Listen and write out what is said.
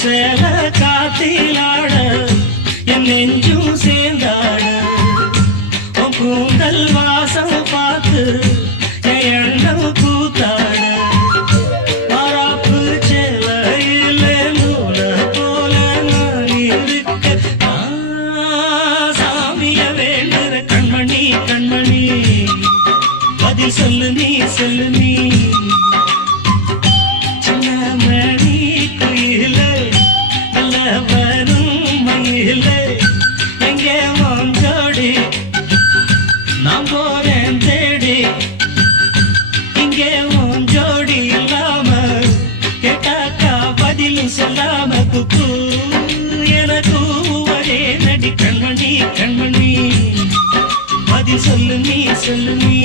சேல காத்திலாட என் நெஞ்சும் சேர்ந்தாட. கூந்தல் வாசம் பார்த்து என் எண்ணம் கூத்தாட. மாறாப்பு சேலையில நூல போல நான் இருக்க சாமிய வேண்டுற கண்மணி கண்மணி. பதில் சொல்லு நீ சொல்லு நீ. பதிலும் சொல்லாம குக்கு எனக்கு ஒரே நடி கண்மணி கண்மணி பதில் சொல்லு நீ சொல்லு நீ